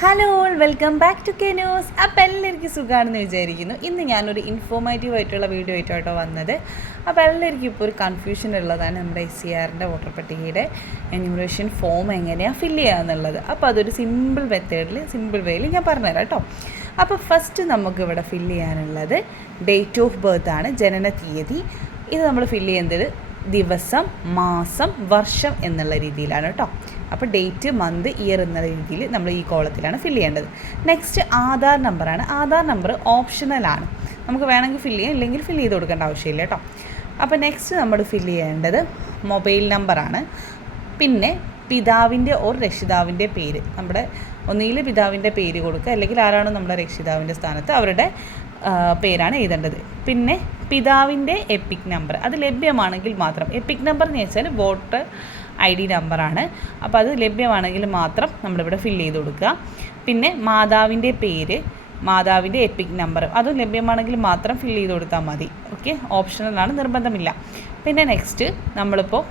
Hello all, welcome back to K news. അപ്പോൾ എല്ലാവർക്കും സുഖമാണെന്ന് വിചാരിക്കുന്നു. ഇന്ന് ഞാനൊരു ഇൻഫോർമേറ്റീവ് ആയിട്ടുള്ള വീഡിയോ ആയിട്ടോ വന്നത്. അപ്പോൾ എല്ലാവർക്കും ഇപ്പോൾ ഒരു കൺഫ്യൂഷൻ ഉള്ളതാണ് നമ്മുടെ SCRൻ്റെ വോട്ടർ പട്ടികയുടെ എന്യൂമറേഷൻ ഫോം എങ്ങനെയാണ് ഫില്ല് ചെയ്യുക എന്നുള്ളത്. അപ്പോൾ അതൊരു സിമ്പിൾ മെത്തേഡിൽ സിമ്പിൾ വേയിൽ ഞാൻ പറഞ്ഞുതരാം കേട്ടോ. അപ്പോൾ ഫസ്റ്റ് നമുക്കിവിടെ ഫില്ല് ചെയ്യാനുള്ളത് ഡേറ്റ് ഓഫ് ബർത്ത് ആണ്, ജനന തീയതി. ഇത് നമ്മൾ ഫില്ല് ചെയ്യുന്നത് ദിവസം, മാസം, വർഷം എന്നുള്ള രീതിയിലാണ് കേട്ടോ. അപ്പോൾ ഡേറ്റ്, മന്ത്, ഇയർ എന്നുള്ള രീതിയിൽ നമ്മൾ ഈ കോളത്തിലാണ് ഫില്ല് ചെയ്യേണ്ടത്. നെക്സ്റ്റ് ആധാർ നമ്പറാണ്. ആധാർ നമ്പർ ഓപ്ഷണലാണ്, നമുക്ക് വേണമെങ്കിൽ ഫില്ല് ചെയ്യാം, ഇല്ലെങ്കിൽ ഫില്ല് ചെയ്ത് കൊടുക്കേണ്ട ആവശ്യമില്ല കേട്ടോ. അപ്പോൾ നെക്സ്റ്റ് നമ്മൾ ഫില്ല് ചെയ്യേണ്ടത് മൊബൈൽ നമ്പറാണ്. പിന്നെ പിതാവിൻ്റെ ഓർ രക്ഷിതാവിൻ്റെ പേര്, നമ്മുടെ ഒന്നുകിൽ പിതാവിൻ്റെ പേര് കൊടുക്കുക, അല്ലെങ്കിൽ ആരാണോ നമ്മുടെ രക്ഷിതാവിൻ്റെ സ്ഥാനത്ത് അവരുടെ പേരാണ് എഴുതേണ്ടത്. പിന്നെ പിതാവിൻ്റെ എപ്പിക് നമ്പർ, അത് ലഭ്യമാണെങ്കിൽ മാത്രം. എപ്പിക് നമ്പർ എന്ന് വെച്ചാൽ വോട്ടർ ID നമ്പറാണ്. അപ്പോൾ അത് ലഭ്യമാണെങ്കിൽ മാത്രം നമ്മളിവിടെ ഫില്ല് ചെയ്ത് കൊടുക്കുക. പിന്നെ മാതാവിൻ്റെ പേര്, മാതാവിൻ്റെ എപ്പിക് നമ്പർ, അതും ലഭ്യമാണെങ്കിൽ മാത്രം ഫില്ല് ചെയ്ത് കൊടുത്താൽ മതി. ഓക്കെ, ഓപ്ഷണലാണ്, നിർബന്ധമില്ല. പിന്നെ നെക്സ്റ്റ് നമ്മളിപ്പോൾ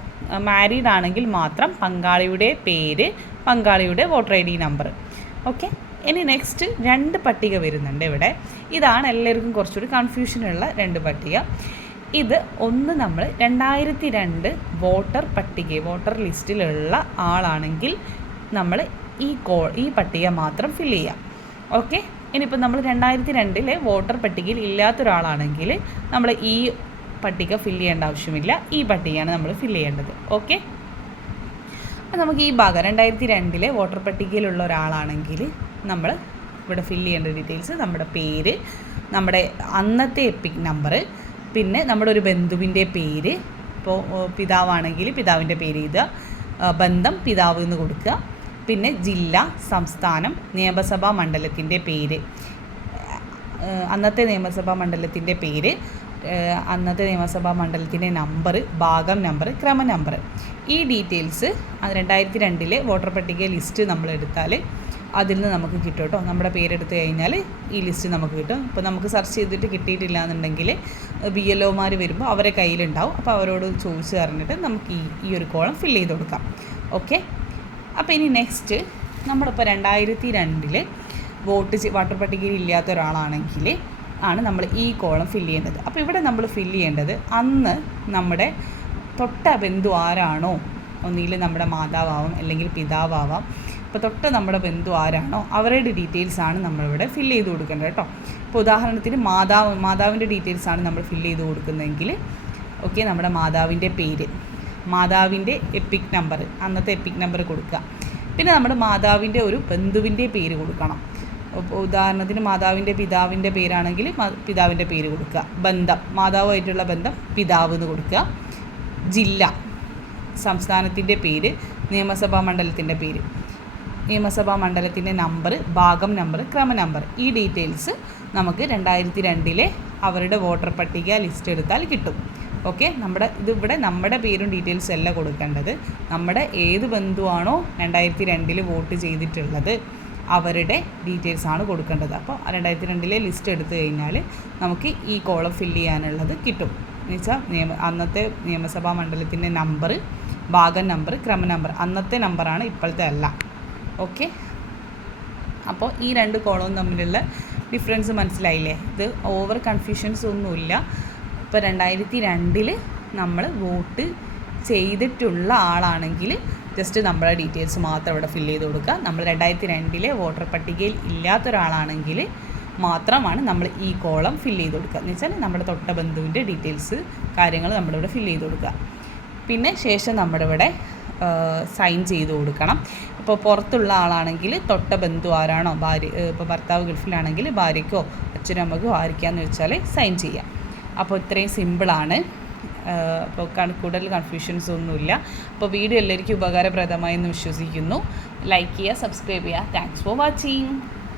മാരീഡ് ആണെങ്കിൽ മാത്രം പങ്കാളിയുടെ പേര്, പങ്കാളിയുടെ വോട്ടർ ID നമ്പർ. ഓക്കെ, ഇനി നെക്സ്റ്റ് 2 പട്ടിക വരുന്നുണ്ട് ഇവിടെ. ഇതാണ് എല്ലാവർക്കും കുറച്ചുകൂടി കൺഫ്യൂഷനുള്ള 2 പട്ടിക. ഇത് ഒന്ന്, നമ്മൾ 2002 വോട്ടർ ലിസ്റ്റിലുള്ള ആളാണെങ്കിൽ നമ്മൾ ഈ പട്ടിക മാത്രം ഫില്ല് ചെയ്യാം. ഓക്കെ, ഇനിയിപ്പോൾ നമ്മൾ 2002 വോട്ടർ പട്ടികയിൽ ഇല്ലാത്ത ഒരാളാണെങ്കിൽ നമ്മൾ ഈ പട്ടിക ഫില്ല് ചെയ്യേണ്ട ആവശ്യമില്ല, ഈ പട്ടികയാണ് നമ്മൾ ഫില്ല് ചെയ്യേണ്ടത്. ഓക്കെ, അപ്പോൾ നമുക്ക് ഈ ഭാഗം 2002 വോട്ടർ പട്ടികയിലുള്ള ഒരാളാണെങ്കിൽ നമ്മൾ ഇവിടെ ഫില്ല് ചെയ്യേണ്ട ഡീറ്റെയിൽസ്, നമ്മുടെ പേര്, നമ്മുടെ അന്നത്തെ എപ്പിക് നമ്പർ, പിന്നെ നമ്മുടെ ഒരു ബന്ധുവിൻ്റെ പേര്. ഇപ്പോൾ പിതാവാണെങ്കിൽ പിതാവിൻ്റെ പേര് എഴുതുക, ബന്ധം പിതാവ് എന്ന് കൊടുക്കുക. പിന്നെ ജില്ല, സംസ്ഥാനം, നിയമസഭാ മണ്ഡലത്തിൻ്റെ പേര്, അന്നത്തെ നിയമസഭാ മണ്ഡലത്തിൻ്റെ പേര്, അന്നത്തെ നിയമസഭാ മണ്ഡലത്തിൻ്റെ നമ്പർ, ഭാഗം നമ്പർ, ക്രമ നമ്പർ. ഈ ഡീറ്റെയിൽസ് 2002 വോട്ടർ പട്ടിക ലിസ്റ്റ് നമ്മൾ എടുത്താൽ അതിൽ നിന്ന് നമുക്ക് കിട്ടും കേട്ടോ. നമ്മുടെ പേരെടുത്ത് കഴിഞ്ഞാൽ ഈ ലിസ്റ്റ് നമുക്ക് കിട്ടും. ഇപ്പോൾ നമുക്ക് സെർച്ച് ചെയ്തിട്ട് കിട്ടിയിട്ടില്ല എന്നുണ്ടെങ്കിൽ BLOമാർ വരുമ്പോൾ അവരെ കയ്യിലുണ്ടാവും. അപ്പോൾ അവരോട് ചോദിച്ച് പറഞ്ഞിട്ട് നമുക്ക് ഈ ഒരു കോളം ഫില്ല് ചെയ്ത് കൊടുക്കാം. ഓക്കെ, അപ്പോൾ ഇനി നെക്സ്റ്റ് നമ്മളിപ്പോൾ 2002 വോട്ടർ പട്ടികയിൽ ഇല്ലാത്ത ഒരാളാണെങ്കിൽ ആണ് നമ്മൾ ഈ കോളം ഫില്ല് ചെയ്യേണ്ടത്. അപ്പോൾ ഇവിടെ നമ്മൾ ഫില്ല് ചെയ്യേണ്ടത് അന്ന് നമ്മുടെ തൊട്ട ബന്ധു ആരാണോ, ഒന്നുകിൽ നമ്മുടെ മാതാവാം അല്ലെങ്കിൽ പിതാവാം. അപ്പോൾ തൊട്ട് നമ്മുടെ ബന്ധു ആരാണോ അവരുടെ ഡീറ്റെയിൽസാണ് നമ്മളിവിടെ ഫില്ല് ചെയ്ത് കൊടുക്കേണ്ടത് കേട്ടോ. ഇപ്പോൾ ഉദാഹരണത്തിന് മാതാവിൻ്റെ ഡീറ്റെയിൽസാണ് നമ്മൾ ഫില്ല് ചെയ്ത് കൊടുക്കുന്നതെങ്കിൽ ഓക്കെ, നമ്മുടെ മാതാവിൻ്റെ പേര്, മാതാവിൻ്റെ എപ്പിക് നമ്പർ, അന്നത്തെ എപ്പിക് നമ്പർ കൊടുക്കുക. പിന്നെ നമ്മുടെ മാതാവിൻ്റെ ഒരു ബന്ധുവിൻ്റെ പേര് കൊടുക്കണം. ഉദാഹരണത്തിന് മാതാവിൻ്റെ പിതാവിൻ്റെ പേരാണെങ്കിൽ പിതാവിൻ്റെ പേര് കൊടുക്കുക. ബന്ധം, മാതാവുമായിട്ടുള്ള ബന്ധം പിതാവ് എന്ന് കൊടുക്കുക. ജില്ല, സംസ്ഥാനത്തിൻ്റെ പേര്, നിയമസഭാ മണ്ഡലത്തിൻ്റെ പേര്, നിയമസഭാ മണ്ഡലത്തിൻ്റെ നമ്പർ, ഭാഗം നമ്പർ, ക്രമ നമ്പർ. ഈ ഡീറ്റെയിൽസ് നമുക്ക് 2002 അവരുടെ വോട്ടർ പട്ടിക ലിസ്റ്റ് എടുത്താൽ കിട്ടും. ഓക്കെ, ഇതിവിടെ നമ്മുടെ പേരും ഡീറ്റെയിൽസും അല്ല കൊടുക്കേണ്ടത്, നമ്മുടെ ഏത് ബന്ധുവാണോ 2002 വോട്ട് ചെയ്തിട്ടുള്ളത് അവരുടെ ഡീറ്റെയിൽസാണ് കൊടുക്കേണ്ടത്. അപ്പോൾ 2002 ലിസ്റ്റ് എടുത്തു കഴിഞ്ഞാൽ നമുക്ക് ഈ കോളം ഫില്ല് ചെയ്യാനുള്ളത് കിട്ടും. എന്ന് വെച്ചാൽ അന്നത്തെ നിയമസഭാ മണ്ഡലത്തിൻ്റെ നമ്പർ, ഭാഗം നമ്പർ, ക്രമ നമ്പർ, അന്നത്തെ നമ്പറാണ്, ഇപ്പോഴത്തെ അല്ല. ഓക്കെ, അപ്പോൾ ഈ 2 കോളവും തമ്മിലുള്ള ഡിഫറൻസ് മനസ്സിലായില്ലേ? ഇത് ഓവർ കൺഫ്യൂഷൻസ് ഒന്നുമില്ല. ഇപ്പോൾ 2002 നമ്മൾ വോട്ട് ചെയ്തിട്ടുള്ള ആളാണെങ്കിൽ ജസ്റ്റ് നമ്മുടെ ഡീറ്റെയിൽസ് മാത്രം ഇവിടെ ഫില്ല് ചെയ്ത് കൊടുക്കുക. നമ്മൾ 2002 വോട്ടർ പട്ടികയിൽ ഇല്ലാത്ത ഒരാളാണെങ്കിൽ മാത്രമാണ് നമ്മൾ ഈ കോളം ഫില്ല് ചെയ്ത് കൊടുക്കുക. എന്ന് വെച്ചാൽ നമ്മുടെ തൊട്ട ബന്ധുവിൻ്റെ ഡീറ്റെയിൽസ് കാര്യങ്ങൾ നമ്മളിവിടെ ഫില്ല് ചെയ്ത് കൊടുക്കുക. പിന്നെ ശേഷം നമ്മുടെ ഇവിടെ സൈൻ ചെയ്ത് കൊടുക്കണം. ഇപ്പോൾ പുറത്തുള്ള ആളാണെങ്കിൽ തൊട്ട ബന്ധു ആരാണോ, ഇപ്പോൾ ഭർത്താവ് ഗൾഫിലാണെങ്കിൽ ഭാര്യയ്ക്കോ അച്ഛനും അമ്മയ്ക്കോ ആയിരിക്കാമെന്ന് വെച്ചാൽ സൈൻ ചെയ്യാം. അപ്പോൾ ഇത്രയും സിമ്പിളാണ്. അപ്പോൾ കൂടുതൽ കൺഫ്യൂഷൻസ് ഒന്നുമില്ല. അപ്പോൾ വീഡിയോ എല്ലാവർക്കും ഉപകാരപ്രദമായി എന്ന് വിശ്വസിക്കുന്നു. ലൈക്ക് ചെയ്യുക, സബ്സ്ക്രൈബ് ചെയ്യുക. Thanks for watching.